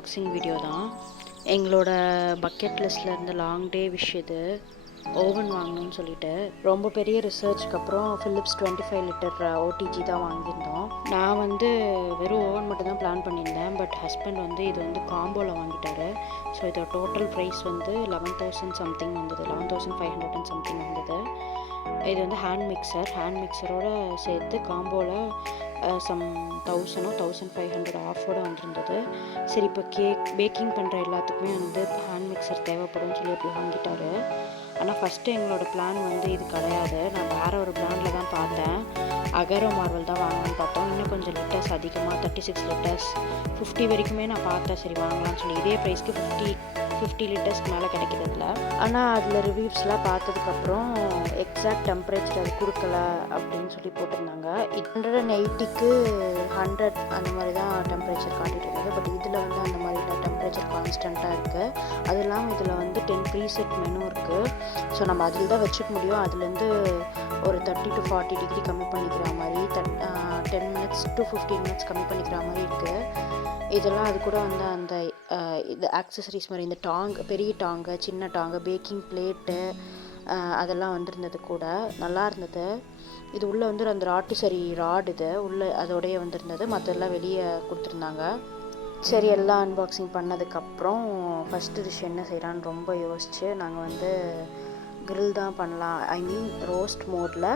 Unboxing video தான். எங்களோட bucket லிஸ்ட்டில் இருந்த லாங் டே விஷ் இது. ஓவன் வாங்கணும்னு சொல்லிட்டு ரொம்ப பெரிய ரிசர்ச்க்கு அப்புறம் ஃபிலிப்ஸ் 25 லிட்டர் ஓடிஜி தான் வாங்கியிருந்தோம். நான் வெறும் ஓவன் மட்டும் தான் பிளான் பண்ணியிருந்தேன். பட் ஹஸ்பண்ட் இது காம்போவில் வாங்கிட்டாரு. ஸோ இதோட டோட்டல் ப்ரைஸ் 11,000 சம்திங் வந்தது, 11,500 அண்ட் சம்திங் வந்தது. இது ஹேண்ட் மிக்சரோட சேர்த்து காம்போவில் சம் 1,500 ஆஃபோடு வந்திருந்தது. சரி, இப்போ பேக்கிங் பண்ணுற எல்லாத்துக்குமே ஹேண்ட் மிக்சர் தேவைப்படும்னு சொல்லி அப்படி வாங்கிட்டாரு. ஆனால் ஃபஸ்ட்டு எங்களோட பிளான் இது கிடையாது. நான் வேறு ஒரு பிராண்டில் தான் பார்த்தேன். அகரோ மார்வல் தான் வாங்கலான்னு பார்த்தோம். இன்னும் கொஞ்சம் லிட்டர்ஸ் அதிகமாக 36 லிட்டர்ஸ் 50 வரைக்குமே நான் பார்த்தேன். சரி வாங்கலாம்னு சொல்லி இதே ப்ரைஸ்க்கு 50 லிட்டர்ஸ்க்கு மேலே கிடைக்கிறதில்ல. ஆனால் அதில் ரிவ்யூஸ்லாம் பார்த்ததுக்கப்புறம் எக்ஸாக்ட் டெம்பரேச்சர் அது கொடுக்கல அப்படின்னு சொல்லி போட்டிருந்தாங்க. 180க்கு 100 அந்த மாதிரி தான் டெம்பரேச்சர் காட்டிகிட்டு இருந்தது. பட் இதில் அந்த மாதிரி இல்லை, டெம்பரேச்சர் கான்ஸ்டண்ட்டாக இருக்குது. அது இல்லாமல் இதில் 10 ப்ரீசெட் மெனு இருக்குது. ஸோ நம்ம அதில் தான் வச்சுக்க முடியும். அதுலேருந்து ஒரு 30 to 40 டிகிரி கம்மி பண்ணிக்கிற மாதிரி, 10 minutes to 15 minutes கம்மி பண்ணிக்கிற மாதிரி இருக்குது. இதெல்லாம் அது கூட அந்த இது ஆக்சசரிஸ் மாதிரி இந்த பெரிய டாங்கு, சின்ன டாங்கு, பேக்கிங் பிளேட்டு அதெல்லாம் வந்திருந்தது கூட. நல்லா இருந்தது. இது உள்ளே அந்த ராட்டிசரி ராட் இது உள்ளே அதோடையே வந்திருந்தது. மற்றெல்லாம் வெளியே கொடுத்துருந்தாங்க. சரி, எல்லாம் அன்பாக்சிங் பண்ணதுக்கப்புறம் ஃபஸ்ட்டு டிஷ் என்ன செய்யலான்னு ரொம்ப யோசிச்சு நாங்கள் கிரில் தான் பண்ணலாம், ரோஸ்ட் மோடில்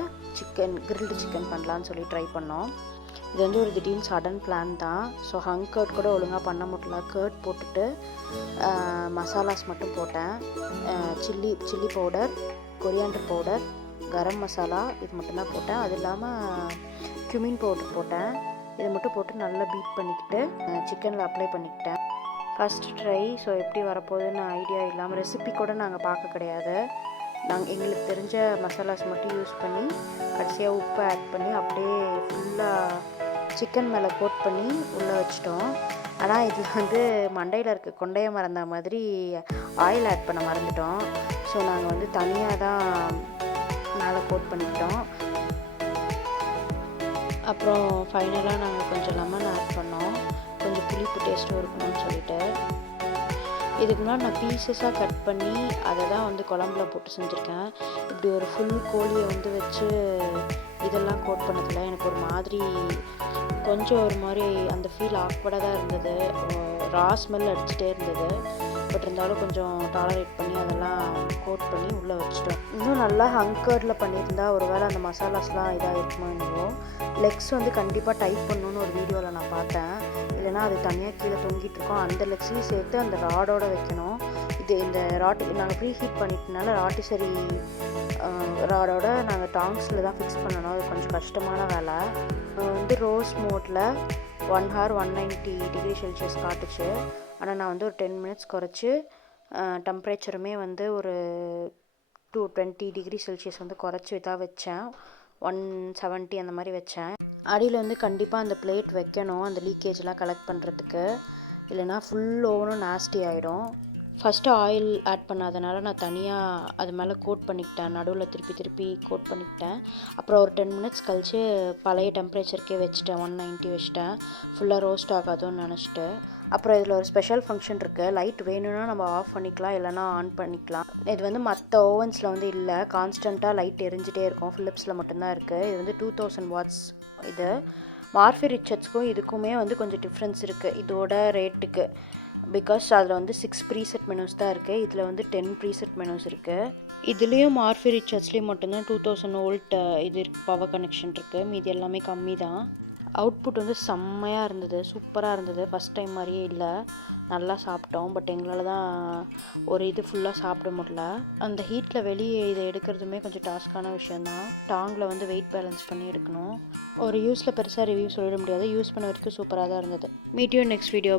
கிரில்டு சிக்கன் பண்ணலான்னு சொல்லி ட்ரை பண்ணோம். இது ஒரு திடீர்னு சடன் பிளான் தான். ஸோ ஹங் கர்ட் கூட ஒழுங்காக பண்ண முடியல. கர்ட் போட்டுட்டு மசாலாஸ் மட்டும் போட்டேன். Chilli powder, coriander powder, garam masala இது மட்டும்தான் போட்டேன். அது இல்லாமல் cumin பவுடர் போட்டேன். இதை மட்டும் போட்டு நல்லா பீட் பண்ணிக்கிட்டு சிக்கனில் அப்ளை பண்ணிக்கிட்டேன். First try. ஸோ எப்படி வரப்போகுதுன்னு ஐடியா இல்லாமல் ரெசிபி கூட நாங்கள் பார்க்க கிடையாது. எங்களுக்கு தெரிஞ்ச மசாலாஸ் மட்டும் யூஸ் பண்ணி கடைசியாக உப்பு ஆட் பண்ணி அப்படியே ஃபுல்லாக சிக்கன் மேலே கோட் பண்ணி உள்ளே வச்சிட்டோம். ஆனால் இதில் மண்டையில் இருக்க கொண்டைய மறந்த மாதிரி ஆயில் ஆட் பண்ண மறந்துட்டோம். ஸோ நாங்கள் தனியாக தான் மேலே கோட் பண்ணிக்கிட்டோம். அப்புறம் ஃபைனலாக நாங்கள் கொஞ்சம் லெமன் ஆட் பண்ணோம், கொஞ்சம் புளிப்பு டேஸ்ட்டும் இருக்கணும்னு சொல்லிட்டு. இதுக்கு முன்னாடி நான் பீசஸாக கட் பண்ணி அதை தான் குழம்புல போட்டு செஞ்சுருக்கேன். இப்படி ஒரு ஃபுல் கோழியை வச்சு இதெல்லாம் கோட் பண்ணதில்ல. எனக்கு ஒரு மாதிரி கொஞ்சம் ஒரு மாதிரி அந்த ஃபீல் ஆக்வர்டாக தான் இருந்தது. ரா ஸ்மெல் அடிச்சுட்டே இருந்தது. பட் இருந்தாலும் கொஞ்சம் டாலரேட் பண்ணி அதெல்லாம் கோட் பண்ணி உள்ளே வச்சுட்டோம். இன்னும் நல்லா ஹங்கர்டில் பண்ணியிருந்தா ஒரு வேளை அந்த மசாலாஸ்லாம் இதாக இருக்குமோ என்னவோ. லெக்ஸ் கண்டிப்பாக டைப் பண்ணணுன்னு ஒரு வீடியோவில் நான் பார்த்தேன். இல்லைனா அது தனியாக கீழே தொங்கிட்டுருக்கோம். அந்த லெக்ஸையும் சேர்த்து அந்த ராடோடு வைக்கணும். இந்த நாங்கள் ப்ரீ ஹீட் பண்ணிட்டனால ராட்டிசரி ராடோட நாங்கள் டாங்ஸில் தான் ஃபிக்ஸ் பண்ணணும். அது கொஞ்சம் கஷ்டமான வேலை. ரோஸ் மோட்டில் 1 hour 190 டிகிரி செல்சியஸ் காட்டுச்சு. ஆனால் நான் ஒரு 10 minutes குறைச்சி டெம்பரேச்சருமே ஒரு 220 டிகிரி செல்சியஸ் குறைச்சி தான் வச்சேன். 170 அந்த மாதிரி வச்சேன். அடியில் கண்டிப்பாக அந்த பிளேட் வைக்கணும், அந்த லீக்கேஜ்லாம் கலெக்ட் பண்ணுறதுக்கு. இல்லைனா ஃபுல் ஓவனும் நாஸ்டி ஆகிடும். ஃபஸ்ட்டு ஆயில் ஆட் பண்ணாதனால நான் தனியாக அது மேலே கோட் பண்ணிக்கிட்டேன். நடுவில் திருப்பி கோட் பண்ணிக்கிட்டேன். அப்புறம் ஒரு 10 minutes கழித்து பழைய டெம்பரேச்சருக்கே வச்சுட்டேன். 190 வச்சுட்டேன். ஃபுல்லாக ரோஸ்ட் ஆகாதுன்னு நினச்சிட்டு. அப்புறம் இதில் ஒரு ஸ்பெஷல் ஃபங்க்ஷன் இருக்குது. லைட் வேணும்னா நம்ம ஆஃப் பண்ணிக்கலாம், இல்லைனா ஆன் பண்ணிக்கலாம். இது மற்ற ஓவன்ஸில் இல்லை, கான்ஸ்டண்ட்டாக லைட் எரிஞ்சிட்டே இருக்கும். ஃபிலிப்ஸில் மட்டும்தான் இருக்குது. இது 2000 watts. இது மார்ஃபி ரிச்சர்ட்ஸ்க்கும் இதுக்குமே கொஞ்சம் டிஃப்ரென்ஸ் இருக்குது இதோட ரேட்டுக்கு. பிகாஸ் அதில் 6 ப்ரீசெட் மெனூஸ் தான் இருக்குது. இதில் 10 ப்ரீசெட் மெனூஸ் இருக்குது. இதுலேயும் மார்ஃபி ரிச்சர்ட்ஸ்லேயும் மட்டும்தான் 2000 volt இது பவர் கனெக்ஷன் இருக்குது. மீதி எல்லாமே கம்மி தான். அவுட்புட் செம்மையாக இருந்தது, சூப்பராக இருந்தது. ஃபஸ்ட் டைம் மாதிரியே இல்லை, நல்லா சாப்பிட்டோம். பட் எங்களால் தான் ஒரு இது ஃபுல்லாக சாப்பிட முடியல. அந்த ஹீட்டில் வெளியே இதை எடுக்கிறதுமே கொஞ்சம் டாஸ்க்கான விஷயந்தான். டாங்கில் வெயிட் பேலன்ஸ் பண்ணி எடுக்கணும். ஒரு யூஸில் பெருசாக ரிவ்யூ சொல்லிட முடியாது. யூஸ் பண்ண வரைக்கும் சூப்பராக தான் இருந்தது. Meet you next video.